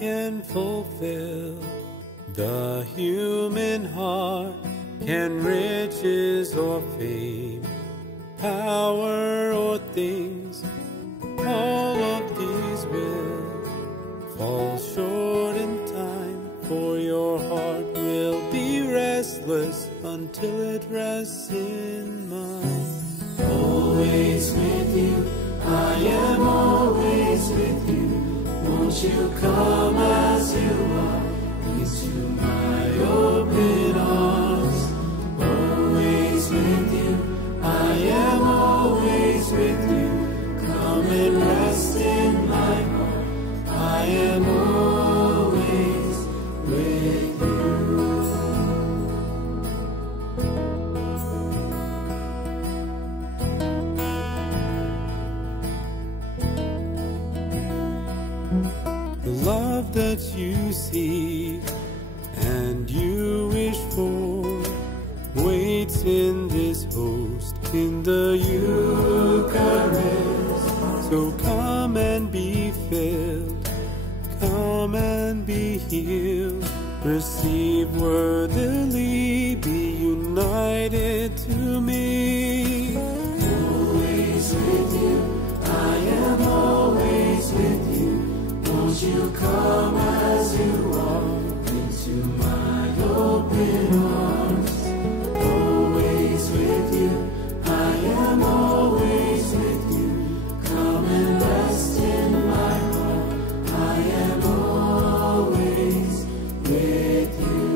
can fulfill. The human heart can riches or fame, power or things, all of these will fall short in time, for your heart will be restless until it rests in mine. Always with you, I am always with you. Won't you come as you are into my open arms? Always with you, I am always with you. Come and rest in my heart. I am always with you. The love that you seek and you wish for waits in this host in the Eucharist. So come and be filled, come and be healed, receive worthily, be united to me. Always with you, I am always with you. Won't you come as you are into my open arms? Always with you, I am always with you. Come and rest in my heart. I am always with you.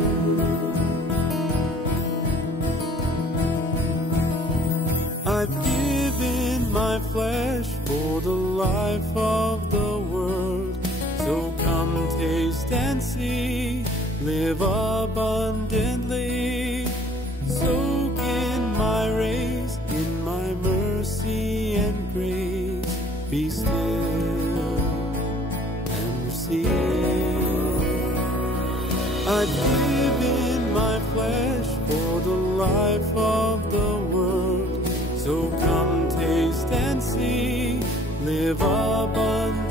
I've given my flesh for the life of the world. So come taste and see, live abundantly. Soak in my rays, in my mercy and grace. Be still and receive. I've given my flesh for the life of the world. So come taste and see, live abundantly.